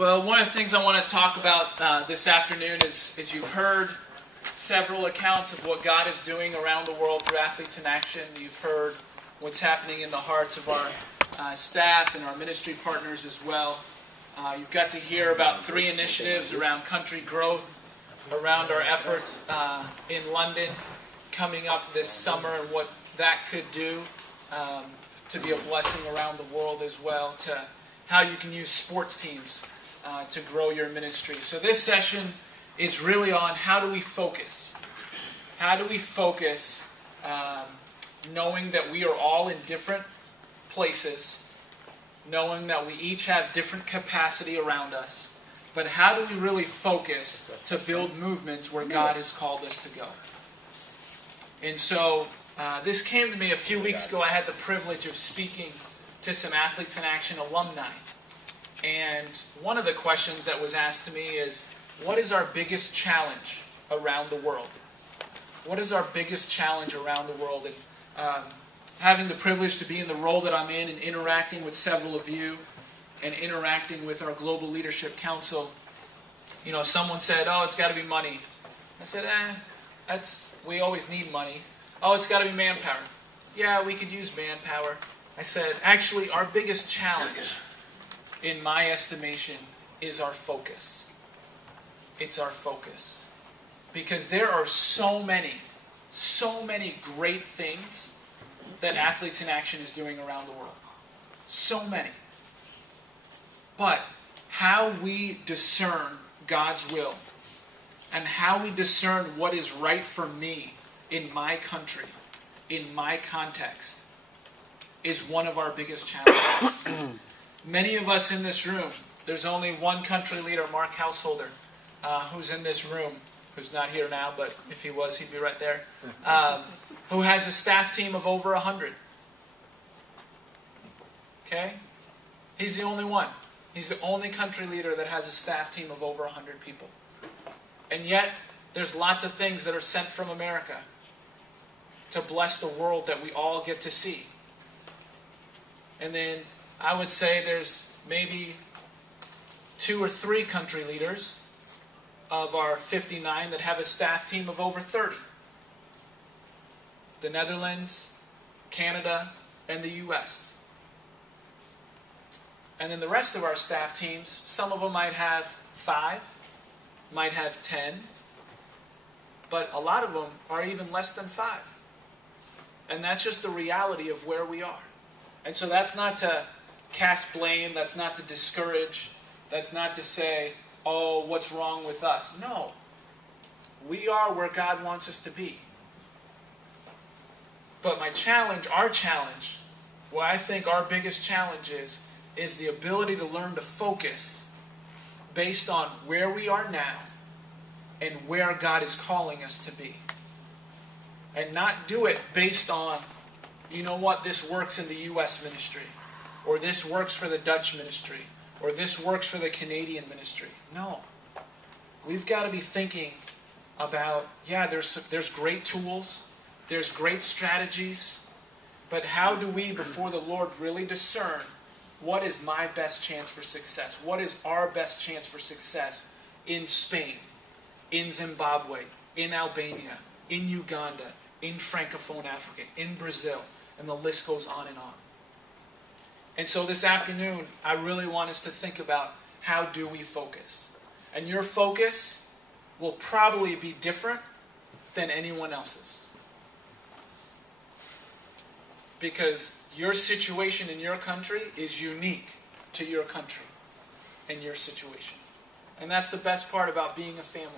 Well, one of the things I want to talk about this afternoon is you've heard several accounts of what God is doing around the world through Athletes in Action. You've heard what's happening in the hearts of our staff and our ministry partners as well. You've got to hear about 3 initiatives around country growth, around our efforts in London coming up this summer and what that could do to be a blessing around the world as well, to how you can use sports teams to grow your ministry. So this session is really on how do we focus? How do we focus knowing that we are all in different places, knowing that we each have different capacity around us, but how do we really focus to build movements where God has called us to go? And so this came to me a few weeks ago. I had the privilege of speaking to some Athletes in Action alumni. And one of the questions that was asked to me is, what is our biggest challenge around the world? What is our biggest challenge around the world? And having the privilege to be in the role that I'm in and interacting with several of you and interacting with our Global Leadership Council, you know, someone said, oh, it's got to be money. I said, we always need money. Oh, it's got to be manpower. Yeah, we could use manpower. I said, actually, our biggest challenge, in my estimation, is our focus. It's our focus. Because there are so many great things that Athletes in Action is doing around the world. So many. But how we discern God's will and how we discern what is right for me in my country, in my context, is one of our biggest challenges. Many of us in this room, there's only one country leader, Mark Householder, who's in this room, who's not here now, but if he was, he'd be right there, who has a staff team of over 100. Okay? He's the only one. He's the only country leader that has a staff team of over 100 people. And yet, there's lots of things that are sent from America to bless the world that we all get to see. And then I would say there's maybe 2 or 3 country leaders of our 59 that have a staff team of over 30. The Netherlands, Canada, and the US. And then the rest of our staff teams, some of them might have 5, might have 10, but a lot of them are even less than 5. And that's just the reality of where we are. And so that's not to cast blame, that's not to discourage, that's not to say, oh, what's wrong with us? No. We are where God wants us to be. But my challenge, our challenge, what I think our biggest challenge is the ability to learn to focus based on where we are now and where God is calling us to be. And not do it based on, you know what, this works in the U.S. ministry, or this works for the Dutch ministry, or this works for the Canadian ministry. No. We've got to be thinking about, yeah, there's great tools, there's great strategies, but how do we, before the Lord, really discern what is my best chance for success? What is our best chance for success in Spain, in Zimbabwe, in Albania, in Uganda, in Francophone Africa, in Brazil, and the list goes on and on. And so this afternoon, I really want us to think about how do we focus. And your focus will probably be different than anyone else's. Because your situation in your country is unique to your country and your situation. And that's the best part about being a family.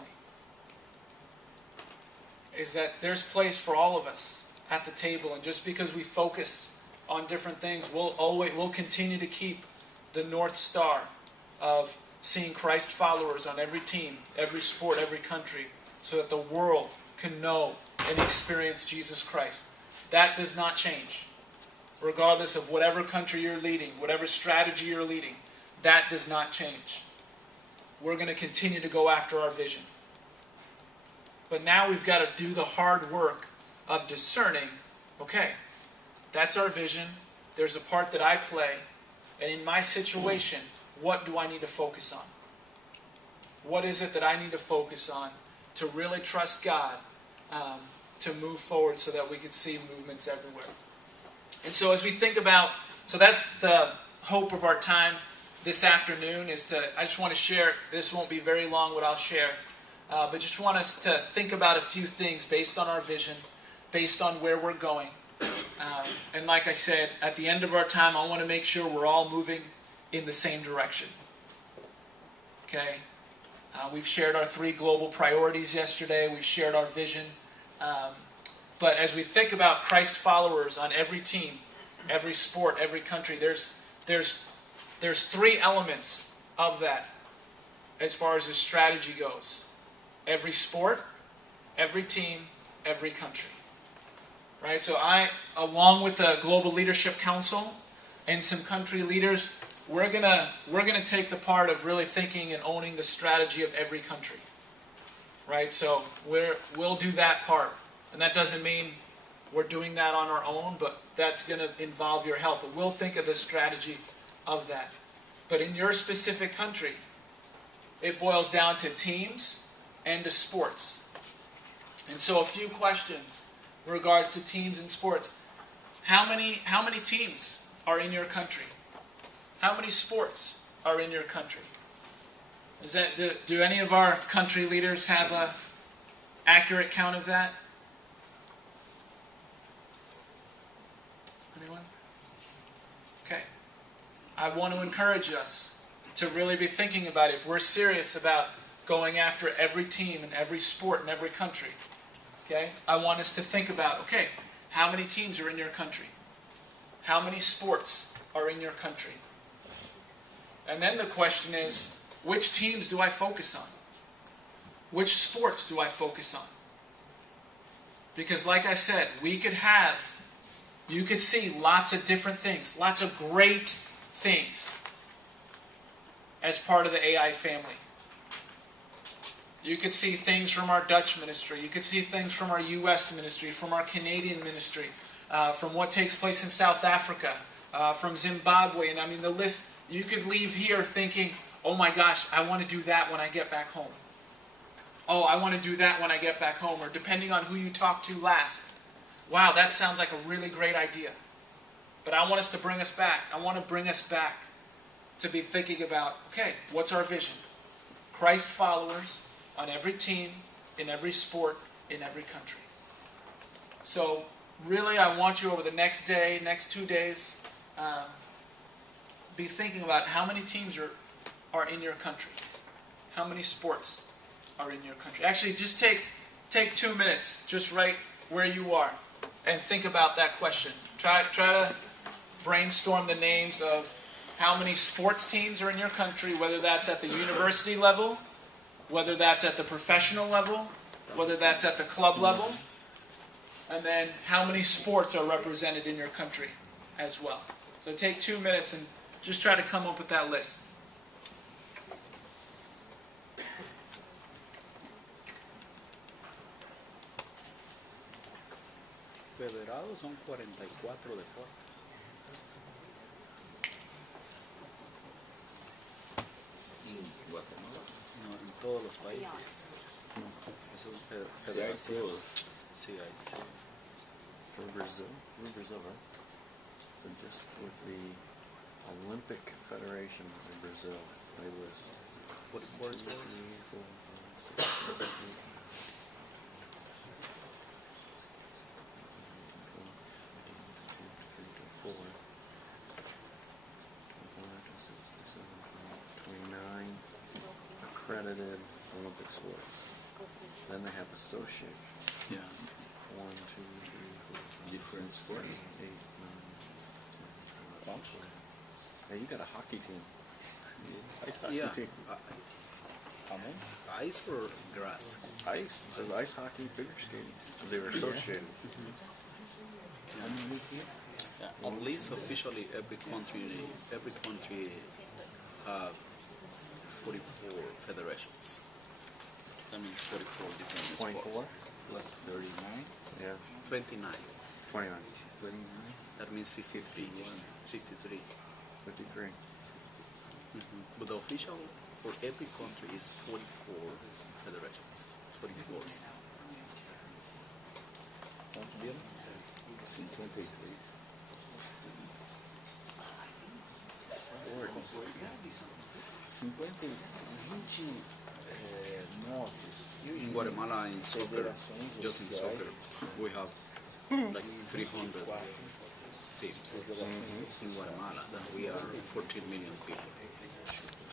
Is that there's place for all of us at the table, and just because we focus on different things, we'll continue to keep the North Star of seeing Christ followers on every team, every sport, every country, so that the world can know and experience Jesus Christ. That does not change. Regardless of whatever country you're leading, whatever strategy you're leading, that does not change. We're going to continue to go after our vision. But now we've got to do the hard work of discerning, okay, that's our vision. There's a part that I play. And in my situation, what do I need to focus on? What is it that I need to focus on to really trust God to move forward so that we could see movements everywhere? And so as we think about, so that's the hope of our time this afternoon, I just want to share, this won't be very long what I'll share, but just want us to think about a few things based on our vision, based on where we're going. And like I said, at the end of our time, I want to make sure we're all moving in the same direction. Okay? We've shared our 3 global priorities yesterday. We've shared our vision. But as we think about Christ followers on every team, every sport, every country, there's 3 elements of that as far as the strategy goes. Every sport, every team, every country. Right? So I, along with the Global Leadership Council and some country leaders, we're gonna take the part of really thinking and owning the strategy of every country. Right? So we'll do that part. And that doesn't mean we're doing that on our own, but that's going to involve your help. But we'll think of the strategy of that. But in your specific country, it boils down to teams and to sports. And so a few questions in regards to teams and sports. How many teams are in your country? How many sports are in your country? Do any of our country leaders have an accurate count of that? Anyone? Okay. I want to encourage us to really be thinking about it. If we're serious about going after every team and every sport in every country, okay, I want us to think about, okay, how many teams are in your country? How many sports are in your country? And then the question is, which teams do I focus on? Which sports do I focus on? Because like I said, you could see lots of different things, lots of great things as part of the AI family. You could see things from our Dutch ministry. You could see things from our U.S. ministry, from our Canadian ministry, from what takes place in South Africa, from Zimbabwe. And I mean, the list, you could leave here thinking, oh my gosh, I want to do that when I get back home. Oh, I want to do that when I get back home. Or depending on who you talk to last. Wow, that sounds like a really great idea. But I want us to bring us back. I want to bring us back to be thinking about, okay, what's our vision? Christ followers on every team, in every sport, in every country. So really, I want you over the next day, next 2 days, be thinking about how many teams are in your country. How many sports are in your country. Actually, just take 2 minutes, just right where you are, and think about that question. Try to brainstorm the names of how many sports teams are in your country, whether that's at the university level, whether that's at the professional level, whether that's at the club level, and then how many sports are represented in your country as well. So take 2 minutes and just try to come up with that list. Federados son 44 deportes. ¿En Guatemala? No, en todos los países. Eso es federación. Sí, hay. Sí. For Brazil? We're in Brazil, right? So just with the Olympic Federation in Brazil, they list 44 sports. 3, 4, 5, 6, 7, 8. Accredited Olympic sports. Then they have associated. Yeah. 1, 2, 3, 4, 5, Different 6, sports. 7, 8, 9, 10, 11, 12. Also. Hey, you got a hockey team. Ice hockey Yeah. team. Ice or grass? Ice. It says ice hockey, figure skating. They were associated. Yeah. At least officially every country have 44 federations. That means 44 different 24? sports. Plus 39? Yeah. 29. 29. 29? That means 50, 53. 53. But the official for every country is 44 federations. 44. ¿Cuántos vieron? 53. 29 in Guatemala in soccer, just in soccer, we have like 300 teams in Guatemala, and we are 14 million people.